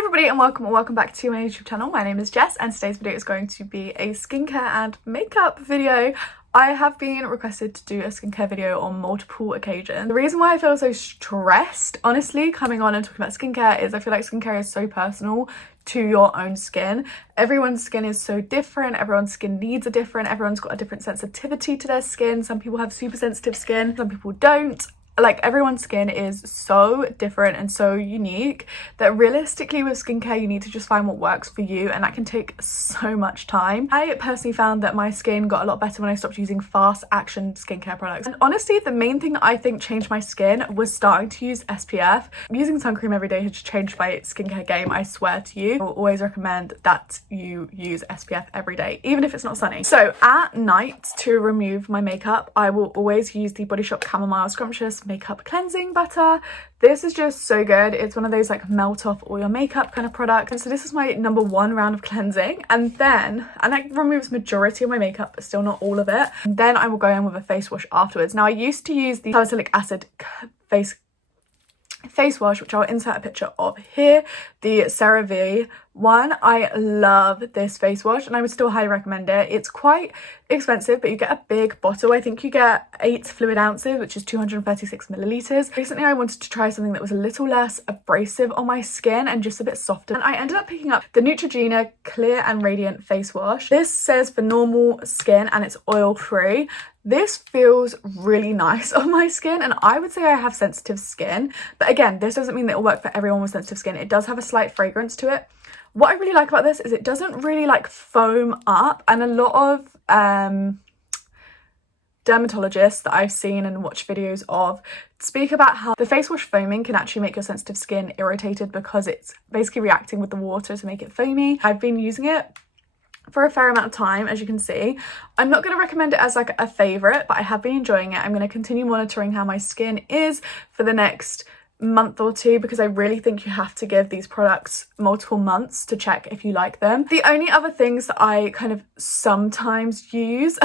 Everybody, and welcome back to my YouTube channel. My name is Jess and today's video is going to be a skincare and makeup video. I have been requested to do a skincare video on multiple occasions. The reason why I feel so stressed, honestly, coming on and talking about skincare is I feel like skincare is so personal to your own skin. Everyone's skin is so different, everyone's skin needs are different, everyone's got a different sensitivity to their skin. Some people have super sensitive skin, some people don't. Like, everyone's skin is so different and so unique that realistically with skincare you need to just find what works for you, and that can take so much time. I personally found that my skin got a lot better when I stopped using fast action skincare products, and honestly the main thing that I think changed my skin was starting to use SPF. Using sun cream every day has changed my skincare game, I swear to you. I will always recommend that you use SPF every day, even if it's not sunny. So at night, to remove my makeup, I will always use the Body Shop Chamomile Scrumptious Makeup Cleansing Butter. This is just so good. It's one of those like melt off all your makeup kind of products. And so this is my number one round of cleansing, and that removes majority of my makeup, but still not all of it. And then I will go in with a face wash afterwards. Now I used to use the salicylic acid face wash, which I'll insert a picture of here, the CeraVe one. I love this face wash and I would still highly recommend it. It's quite expensive, but you get a big bottle. I think you get 8 fluid ounces, which is 236 milliliters. Recently I wanted to try something that was a little less abrasive on my skin and just a bit softer, and I ended up picking up the Neutrogena Clear and Radiant Face Wash. This says for normal skin and it's oil free. This feels really nice on my skin, and I would say I have sensitive skin, but again, this doesn't mean that it'll work for everyone with sensitive skin. It does have a slight fragrance to it. What I really like about this is it doesn't really like foam up, and a lot of dermatologists that I've seen and watched videos of speak about how the face wash foaming can actually make your sensitive skin irritated because it's basically reacting with the water to make it foamy. I've been using it for a fair amount of time, as you can see. I'm not going to recommend it as like a favorite, but I have been enjoying it. I'm going to continue monitoring how my skin is for the next month or two, because I really think you have to give these products multiple months to check if you like them. The only other things that I kind of sometimes use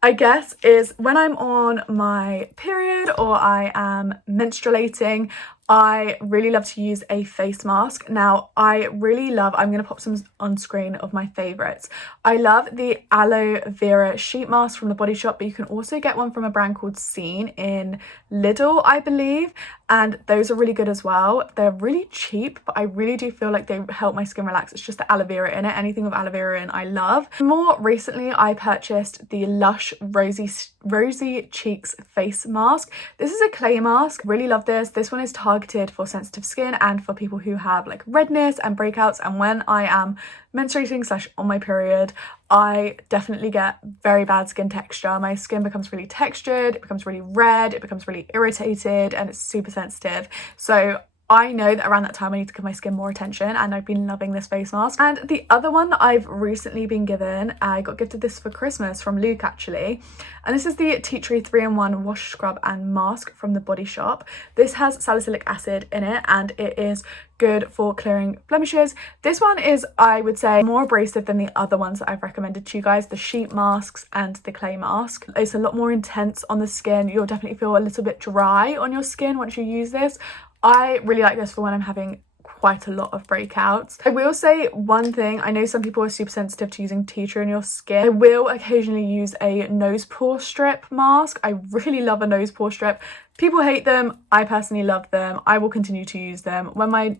I guess is when I'm on my period or I am menstruating, I really love to use a face mask. Now I'm going to pop some on screen of my favorites. I love the aloe vera sheet mask from the Body Shop, but you can also get one from a brand called Scene in Lidl, I believe, and those are really good as well. They're really cheap, but I really do feel like they help my skin relax. It's just the aloe vera in it. Anything with aloe vera in I love. More recently I purchased the Lush Rosy Cheeks face mask. This is a clay mask. Really love this. This one is targeted for sensitive skin and for people who have like redness and breakouts, and when I am menstruating / on my period, I definitely get very bad skin texture. My skin becomes really textured, it becomes really red, it becomes really irritated, and it's super sensitive. So I know that around that time I need to give my skin more attention, and I've been loving this face mask. And the other one that I've recently been given, I got gifted this for Christmas from Luke actually, and this is the Tea Tree 3-in-1 Wash, Scrub and Mask from the Body Shop. This has salicylic acid in it and it is good for clearing blemishes. This one is, I would say, more abrasive than the other ones that I've recommended to you guys, the sheet masks and the clay mask. It's a lot more intense on the skin. You'll definitely feel a little bit dry on your skin once you use this. I really like this for when I'm having quite a lot of breakouts. I will say one thing, I know some people are super sensitive to using tea tree on your skin. I will occasionally use a nose pore strip mask. I really love a nose pore strip. People hate them, I personally love them. I will continue to use them. When my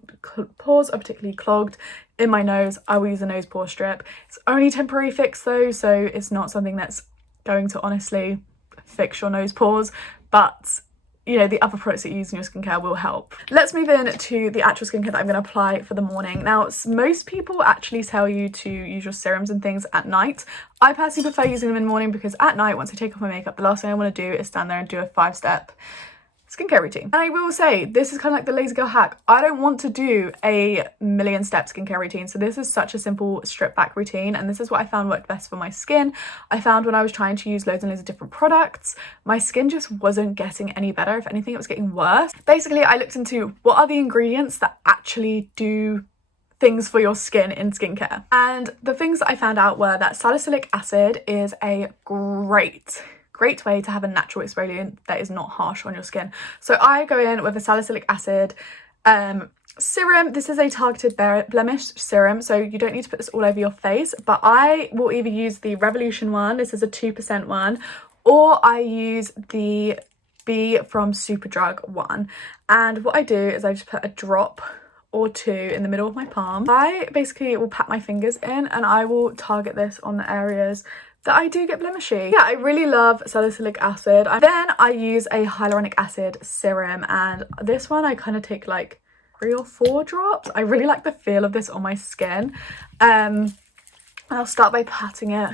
pores are particularly clogged in my nose, I will use a nose pore strip. It's only temporary fix though, so it's not something that's going to honestly fix your nose pores, but you know, the other products that you use in your skincare will help. Let's move in to the actual skincare that I'm going to apply for the morning. Now, most people actually tell you to use your serums and things at night. I personally prefer using them in the morning because at night, once I take off my makeup, the last thing I want to do is stand there and do a 5-step skincare routine. And I will say, this is kind of like the lazy girl hack. I don't want to do a million step skincare routine. So this is such a simple strip back routine. And this is what I found worked best for my skin. I found when I was trying to use loads and loads of different products, my skin just wasn't getting any better. If anything, it was getting worse. Basically, I looked into what are the ingredients that actually do things for your skin in skincare. And the things that I found out were that salicylic acid is a great way to have a natural exfoliant that is not harsh on your skin. So I go in with a salicylic acid serum. This is a targeted blemish serum, so you don't need to put this all over your face, but I will either use the Revolution one, this is a 2% one, or I use the B from Superdrug one. And what I do is I just put a drop or two in the middle of my palm. I basically will pat my fingers in and I will target this on the areas that I do get blemishy. Yeah, I really love salicylic acid. Then I use a hyaluronic acid serum, and this one I kind of take like 3 or 4 drops. I really like the feel of this on my skin. I'll start by patting it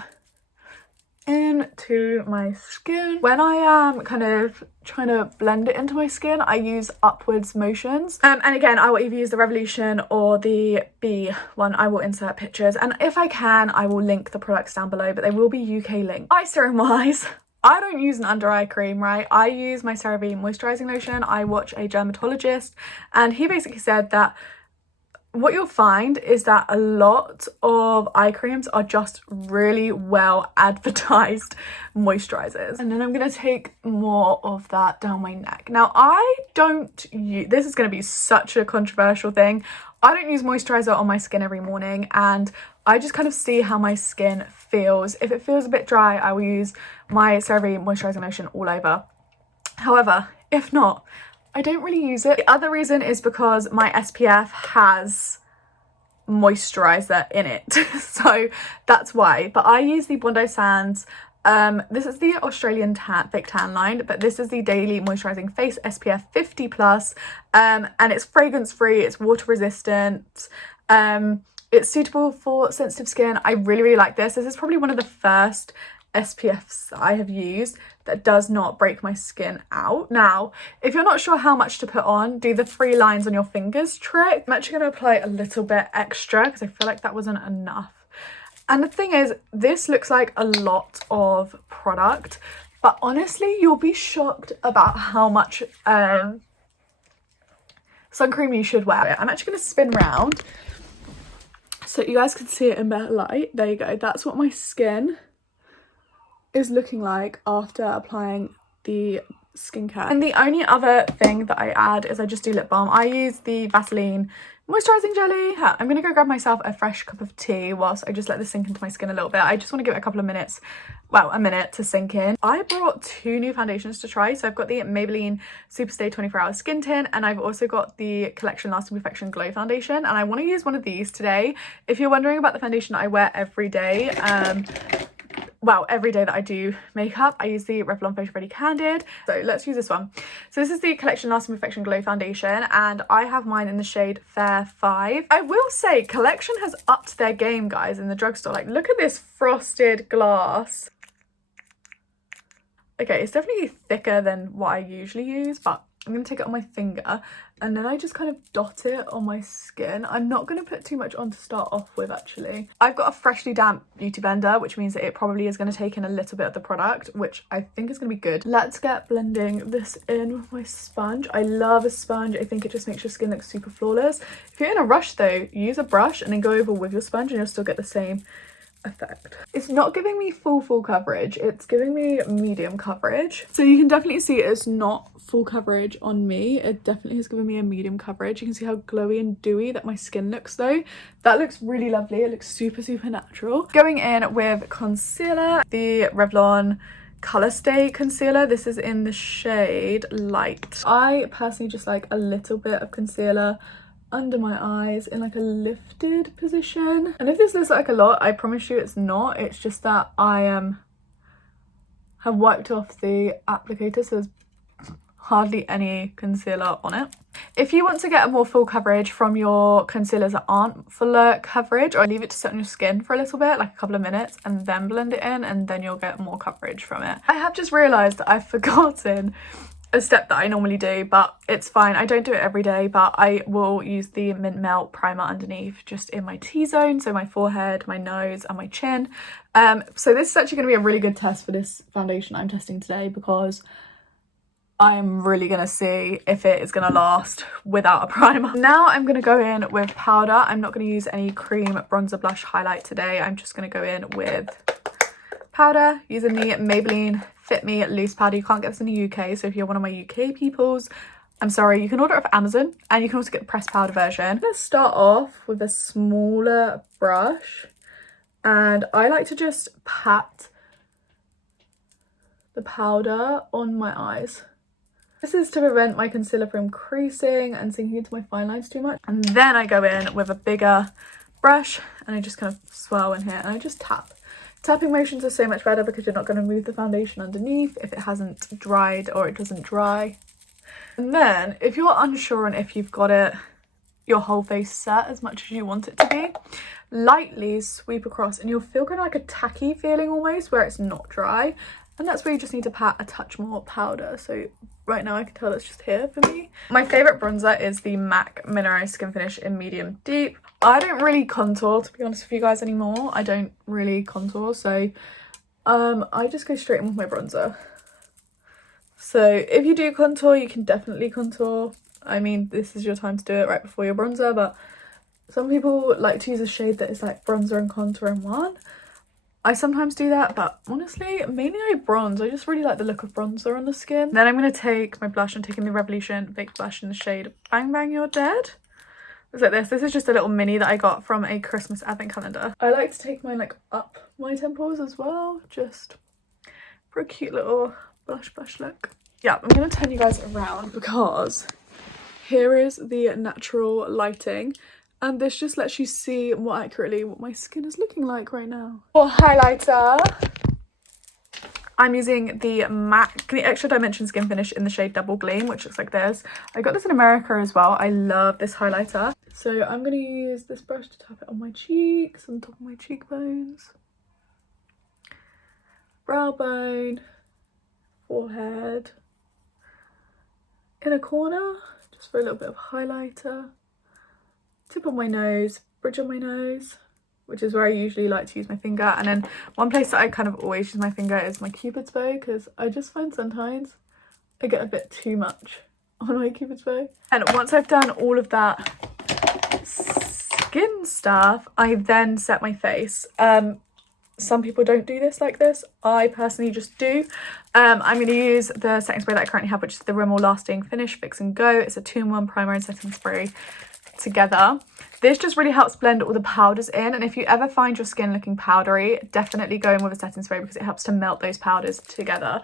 into my skin. When I am kind of trying to blend it into my skin, I use upwards motions. And again, I will either use the Revolution or the B one. I will insert pictures, and if I can, I will link the products down below, but they will be UK linked. Eye serum wise, I don't use an under eye cream, right? I use my CeraVe moisturizing lotion. I watch a dermatologist, and he basically said that what you'll find is that a lot of eye creams are just really well advertised moisturizers. And then I'm going to take more of that down my neck. Now, I don't use, this is going to be such a controversial thing, I don't use moisturizer on my skin every morning, and I just kind of see how my skin feels. If it feels a bit dry, I will use my CeraVe moisturizing lotion all over. However, if not, I don't really use it. The other reason is because my SPF has moisturizer in it, so that's why. But I use the Bondi Sands, this is the Australian thick tan line, but this is the Daily Moisturizing Face SPF 50 plus, and it's fragrance free, it's water resistant, it's suitable for sensitive skin. I really like this. This is probably one of the first SPFs that I have used that does not break my skin out. Now, if you're not sure how much to put on, do the 3 lines on your fingers trick. I'm actually going to apply a little bit extra because I feel like that wasn't enough. And the thing is, this looks like a lot of product, but honestly, you'll be shocked about how much sun cream you should wear. I'm actually going to spin round so you guys can see it in better light. There you go. That's what my skin is looking like after applying the skincare. And the only other thing that I add is I just do lip balm. I use the Vaseline moisturizing jelly. I'm gonna go grab myself a fresh cup of tea whilst I just let this sink into my skin a little bit. I just want to give it a couple of minutes, well, a minute to sink in. I brought 2 new foundations to try. So I've got the Maybelline Superstay 24 Hour Skin Tint, and I've also got the Collection Lasting Perfection Glow Foundation, and I want to use one of these today. If you're wondering about the foundation that I wear every day, well, every day that I do makeup, I use the Revlon Photo Ready Candid. So let's use this one. So this is the Collection Lasting Perfection Glow Foundation, and I have mine in the shade Fair 5. I will say Collection has upped their game, guys, in the drugstore. Like, look at this frosted glass. Okay, it's definitely thicker than what I usually use, but I'm going to take it on my finger and then I just kind of dot it on my skin. I'm not going to put too much on to start off with, actually. I've got a freshly damp beauty blender, which means that it probably is going to take in a little bit of the product, which I think is going to be good. Let's get blending this in with my sponge. I love a sponge. I think it just makes your skin look super flawless. If you're in a rush though, use a brush and then go over with your sponge and you'll still get the same effect. It's not giving me full coverage, it's giving me medium coverage. So you can definitely see it's not full coverage on me. It definitely has given me a medium coverage. You can see how glowy and dewy that my skin looks though. That looks really lovely. It looks super natural. Going in with concealer, the Revlon Color Stay concealer. This is in the shade Light. I personally just like a little bit of concealer under my eyes in like a lifted position, and if this looks like a lot, I promise you it's not. It's just that I have wiped off the applicator, so there's hardly any concealer on it. If you want to get a more full coverage from your concealers that aren't fuller coverage, or leave it to sit on your skin for a little bit, like a couple of minutes, and then blend it in, and then you'll get more coverage from it. I have just realised that I've forgotten a step that I normally do, but it's fine. I don't do it every day, but I will use the Mint Melt primer underneath, just in my T-zone, so my forehead, my nose and my chin. So this is actually going to be a really good test for this foundation I'm testing today, because I am really going to see if it is going to last without a primer. Now I'm going to go in with powder. I'm not going to use any cream, bronzer, blush, highlight today. I'm just going to go in with powder using the Maybelline Fit Me Loose Powder. You can't get this in the UK, so if you're one of my UK peoples, I'm sorry, you can order it off Amazon and you can also get the pressed powder version. I'm going to start off with a smaller brush and I like to just pat the powder on my eyes. This is to prevent my concealer from creasing and sinking into my fine lines too much. And then I go in with a bigger brush and I just kind of swirl in here and I just tap. Tapping motions are so much better because you're not going to move the foundation underneath if it hasn't dried or it doesn't dry. And then if you're unsure on if you've got it your whole face set as much as you want it to be, lightly sweep across and you'll feel kind of like a tacky feeling almost where it's not dry, and that's where you just need to pat a touch more powder. So right now I can tell it's just here for me. My favourite bronzer is the MAC Mineral Skin Finish in Medium Deep. I don't really contour, to be honest with you guys, anymore. I don't really contour, so I just go straight in with my bronzer. So if you do contour, you can definitely contour. I mean, this is your time to do it right before your bronzer, but some people like to use a shade that is like bronzer and contour in one. I sometimes do that, but honestly, mainly I bronze. I just really like the look of bronzer on the skin. Then I'm going to take my blush. I'm taking the Revolution Baked Blush in the shade Bang Bang You're Dead. It's like this. This is just a little mini that I got from a Christmas advent calendar. I like to take mine like up my temples as well, just for a cute little blush look. Yeah, I'm going to turn you guys around because here is the natural lighting. And this just lets you see more accurately what my skin is looking like right now. For highlighter, I'm using the MAC Extra Dimension Skin Finish in the shade Double Gleam, which looks like this. I got this in America as well. I love this highlighter. So I'm going to use this brush to tap it on my cheeks, on top of my cheekbones, brow bone, forehead, inner corner, just for a little bit of highlighter. Tip of my nose, bridge of my nose, which is where I usually like to use my finger. And then one place that I kind of always use my finger is my Cupid's bow, because I just find sometimes I get a bit too much on my Cupid's bow. And once I've done all of that skin stuff, I then set my face. Some people don't do this like this. I personally just do. I'm going to use the setting spray that I currently have, which is the Rimmel Lasting Finish Fix and Go. It's a 2-in-1 primer and setting spray together. This just really helps blend all the powders in, and if you ever find your skin looking powdery, definitely go in with a setting spray because it helps to melt those powders together.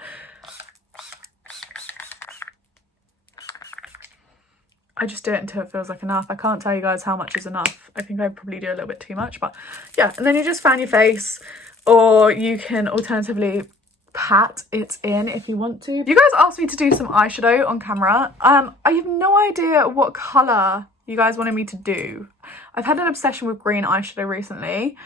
I just do it until it feels like enough. I can't tell you guys how much is enough. I think I probably do a little bit too much, but yeah. And then you just fan your face, or you can alternatively pat it in if you want to. You guys asked me to do some eyeshadow on camera. I have no idea what colour you guys wanted me to do. I've had an obsession with green eyeshadow recently.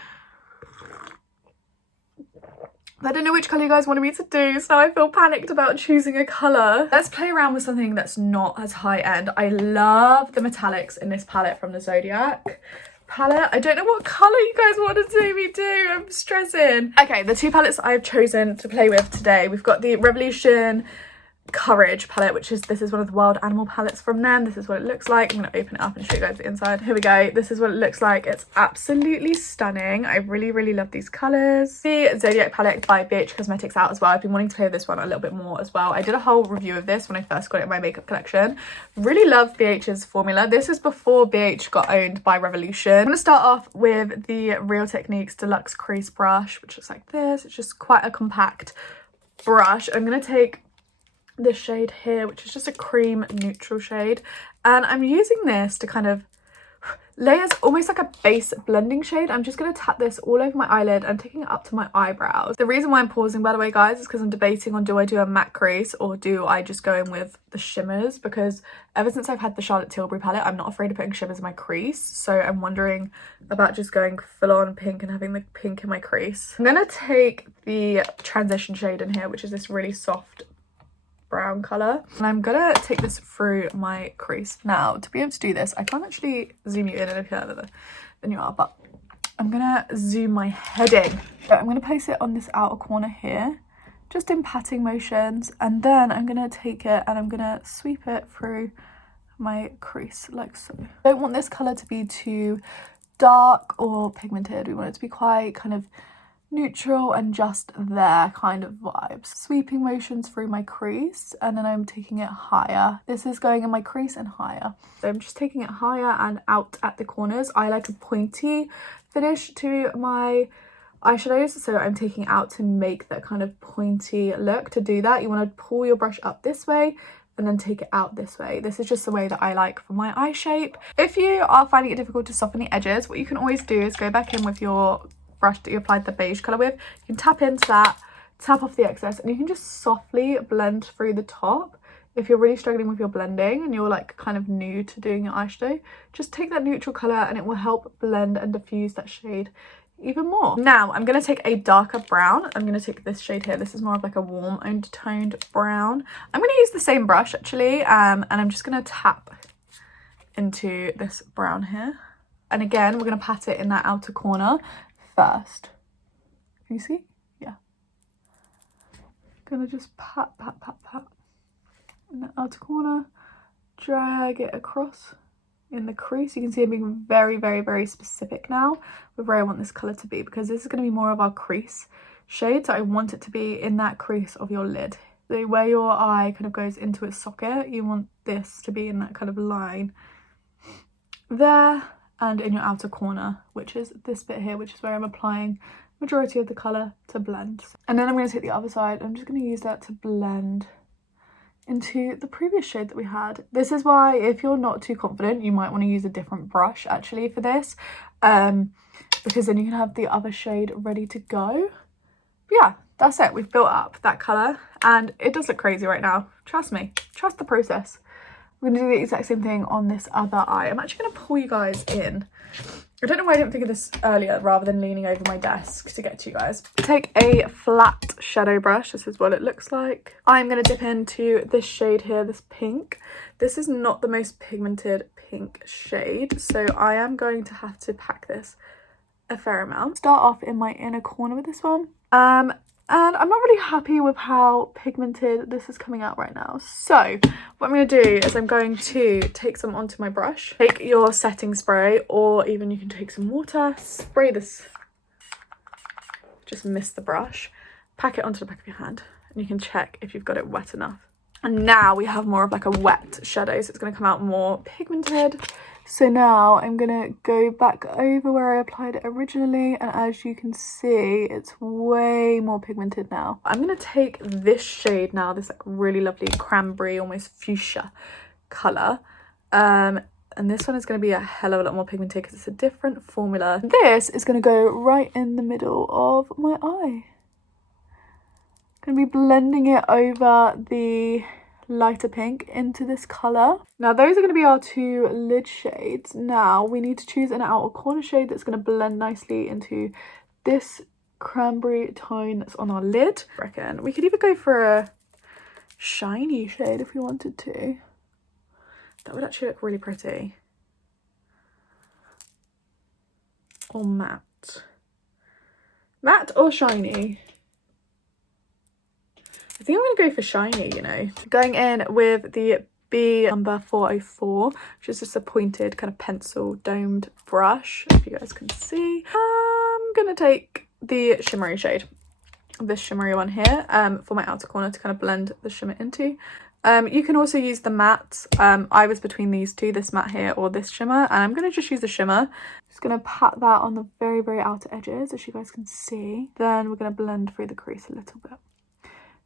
I don't know which colour you guys wanted me to do, so now I feel panicked about choosing a colour. Let's play around with something that's not as high end. I love the metallics in this palette from the Zodiac palette. I don't know what colour you guys want to see me do. I'm stressing. Okay, the two palettes I've chosen to play with today. We've got the Revolution Courage palette, which is, this is one of the Wild Animal palettes from them. This is what it looks like. I'm going to open it up and show you guys the inside. Here we go. This is what it looks like. It's absolutely stunning. I really love these colours. The Zodiac palette by BH Cosmetics out as well. I've been wanting to play with this one a little bit more as well. I did a whole review of this when I first got it in my makeup collection. Really love BH's formula. This is before BH got owned by Revolution. I'm going to start off with the Real Techniques Deluxe Crease Brush, which looks like this. It's just quite a compact brush. I'm going to take this shade here, which is just a cream neutral shade, and I'm using this to kind of layers, almost like a base blending shade. I'm just going to tap this all over my eyelid and taking it up to my eyebrows. The reason why I'm pausing, by the way, guys, is because I'm debating on, do I do a matte crease or do I just go in with the shimmers, because ever since I've had the Charlotte Tilbury palette, I'm not afraid of putting shimmers in my crease, so I'm wondering about just going full on pink and having the pink in my crease. I'm going to take the transition shade in here, which is this really soft brown color, and I'm gonna take this through my crease. Now, to be able to do this, I can't actually zoom you in any further than you are, but I'm gonna zoom my head in. So I'm gonna place it on this outer corner here, just in patting motions, and then I'm gonna take it and I'm gonna sweep it through my crease like so. I don't want this color to be too dark or pigmented. We want it to be quite kind of neutral and just there kind of vibes. Sweeping motions through my crease, and then I'm taking it higher. This is going in my crease and higher. So I'm just taking it higher and out at the corners. I like a pointy finish to my eyeshadows, so I'm taking it out to make that kind of pointy look. To do that, you want to pull your brush up this way and then take it out this way. This is just the way that I like for my eye shape. If you are finding it difficult to soften the edges, what you can always do is go back in with your brush that you applied the beige colour with. You can tap into that, tap off the excess, and you can just softly blend through the top. If you're really struggling with your blending and you're like kind of new to doing your eyeshadow, just take that neutral colour and it will help blend and diffuse that shade even more. Now I'm going to take a darker brown. I'm going to take this shade here. This is more of like a warm undertoned brown. I'm going to use the same brush actually, and I'm just going to tap into this brown here. And again, we're going to pat it in that outer corner first. Can you see? Yeah. Gonna just pat in the outer corner, drag it across in the crease. You can see I'm being very, very, very specific now with where I want this colour to be, because this is going to be more of our crease shade. So I want it to be in that crease of your lid. So where your eye kind of goes into its socket, you want this to be in that kind of line there, and in your outer corner, which is this bit here, which is where I'm applying majority of the colour to blend. And then I'm going to take the other side. I'm just going to use that to blend into the previous shade that we had. This is why if you're not too confident, you might want to use a different brush actually for this, because then you can have the other shade ready to go. But yeah, that's it. We've built up that colour and it does look crazy right now. Trust me, trust the process. We're going to do the exact same thing on this other eye. I'm actually going to pull you guys in. I don't know why I didn't think of this earlier rather than leaning over my desk to get to you guys. Take a flat shadow brush. This is what it looks like. I'm going to dip into this shade here, this pink. This is not the most pigmented pink shade, so I am going to have to pack this a fair amount. Start off in my inner corner with this one. And I'm not really happy with how pigmented this is coming out right now. So what I'm going to do is I'm going to take some onto my brush. Take your setting spray, or even you can take some water, spray this, just mist the brush, pack it onto the back of your hand, and you can check if you've got it wet enough. And now we have more of like a wet shadow, so it's going to come out more pigmented. So now I'm going to go back over where I applied it originally, and as you can see, it's way more pigmented now. I'm going to take this shade now, this like really lovely cranberry, almost fuchsia colour. And this one is going to be a hell of a lot more pigmented because it's a different formula. This is going to go right in the middle of my eye. I'm going to be blending it over the lighter pink into this colour. Now those are going to be our two lid shades. Now we need to choose an outer corner shade that's going to blend nicely into this cranberry tone that's on our lid. I reckon we could either go for a shiny shade if we wanted to. That would actually look really pretty. Or matte. Matte or shiny? I think I'm going to go for shiny, you know. Going in with the B number 404, which is just a pointed kind of pencil domed brush, if you guys can see. I'm going to take the shimmery shade, this shimmery one here, for my outer corner to kind of blend the shimmer into. You can also use the matte. I was between these two, this matte here or this shimmer, and I'm going to just use the shimmer. Just going to pat that on the very, very outer edges, as you guys can see. Then we're going to blend through the crease a little bit,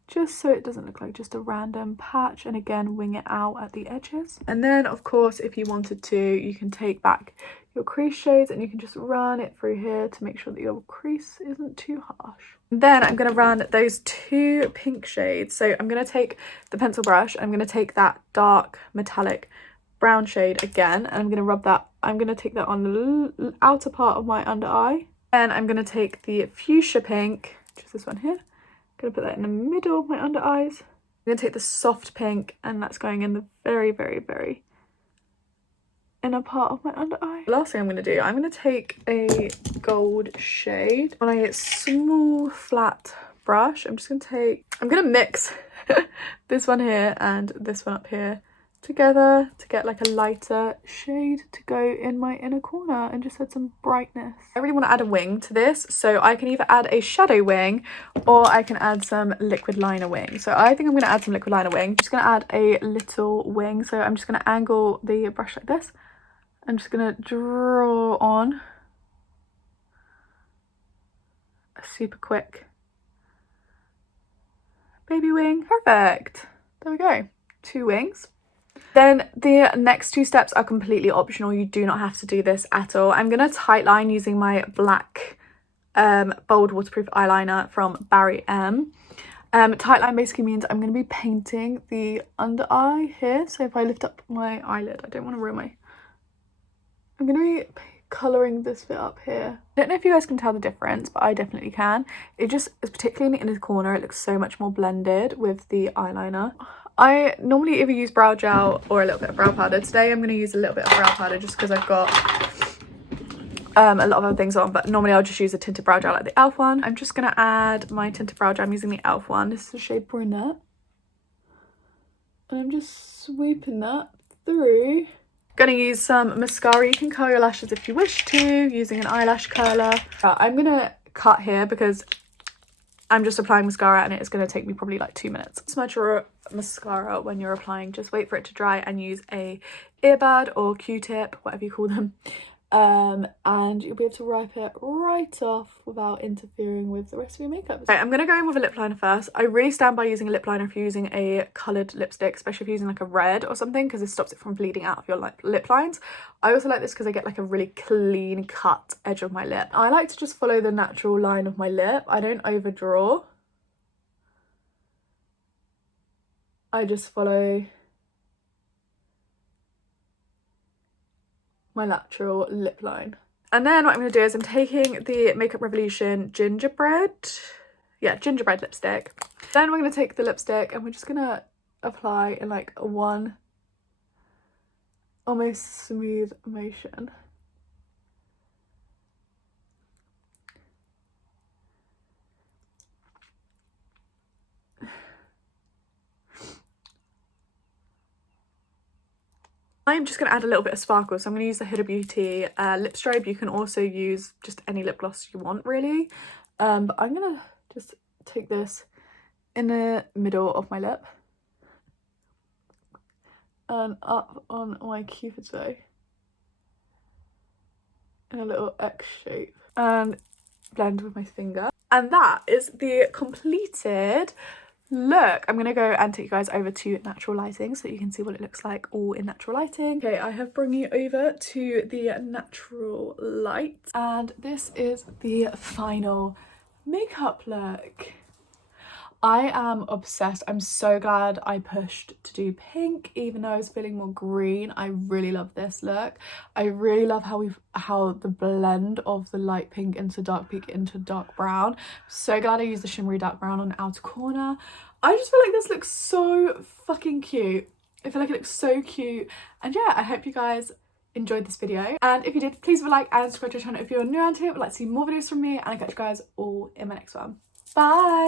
just so it doesn't look like just a random patch, and again wing it out at the edges. And then of course, if you wanted to, you can take back your crease shades and you can just run it through here to make sure that your crease isn't too harsh. Then I'm going to run those two pink shades. So I'm going to take the pencil brush, I'm going to take that dark metallic brown shade again, and I'm going to rub that, I'm going to take that on the outer part of my under eye. And I'm going to take the fuchsia pink, which is this one here, going to put that in the middle of my under eyes. I'm going to take the soft pink, and that's going in the very, very, very inner part of my under eye. Last thing I'm going to do, I'm going to take a gold shade on a small flat brush. I'm just going to take, I'm going to mix this one here and this one up here together to get like a lighter shade to go in my inner corner and just add some brightness. I really want to add a wing to this, so I can either add a shadow wing or I can add some liquid liner wing. So I think I'm going to add some liquid liner wing. I'm just going to add a little wing, so I'm just going to angle the brush like this. I'm just going to draw on a super quick baby wing. Perfect. There we go. 2 wings. Then the next 2 steps are completely optional. You do not have to do this at all. I'm going to tightline using my black bold waterproof eyeliner from Barry M. Tightline basically means I'm going to be painting the under eye here. So if I lift up my eyelid, I don't want to ruin my... I'm going to be colouring this bit up here. I don't know if you guys can tell the difference, but I definitely can. It just, particularly in the inner corner, it looks so much more blended with the eyeliner. I normally either use brow gel or a little bit of brow powder. Today I'm going to use a little bit of brow powder just because I've got a lot of other things on, but normally I'll just use a tinted brow gel like the e.l.f. one. I'm just going to add my tinted brow gel. I'm using the e.l.f. one. This is the shade Brunette. And I'm just sweeping that through. Going to use some mascara. You can curl your lashes if you wish to, using an eyelash curler. I'm going to cut here because I'm just applying mascara and it's going to take me probably like 2 minutes. Smudge your mascara when you're applying. Just wait for it to dry and use a earbud or Q-tip, whatever you call them. And you'll be able to wipe it right off without interfering with the rest of your makeup. Right, I'm going to go in with a lip liner first. I really stand by using a lip liner if you're using a coloured lipstick, especially if you're using like a red or something, because it stops it from bleeding out of your lip lines. I also like this because I get like a really clean cut edge of my lip. I like to just follow the natural line of my lip. I don't overdraw. I just follow my natural lip line. And then what I'm going to do is I'm taking the Makeup Revolution gingerbread lipstick. Then we're going to take the lipstick and we're just going to apply in like one almost smooth motion. I'm just going to add a little bit of sparkle, so I'm going to use the Huda Beauty lip strobe. You can also use just any lip gloss you want, really. But I'm going to just take this in the middle of my lip and up on my cupid's bow in a little X shape and blend with my finger. And that is the completed look. I'm gonna go and take you guys over to natural lighting so that you can see what it looks like all in natural lighting. Okay, I have brought you over to the natural light and this is the final makeup look. I am obsessed. I'm so glad I pushed to do pink even though I was feeling more green. I really love this look. I really love how the blend of the light pink into dark pink into dark brown. So glad I used the shimmery dark brown on the outer corner. I just feel like this looks so fucking cute. I feel like it looks so cute. And yeah, I hope you guys enjoyed this video. And if you did, please leave a like and subscribe to the channel if you're new around here, would like to see more videos from me, and I'll catch you guys all in my next one. Bye!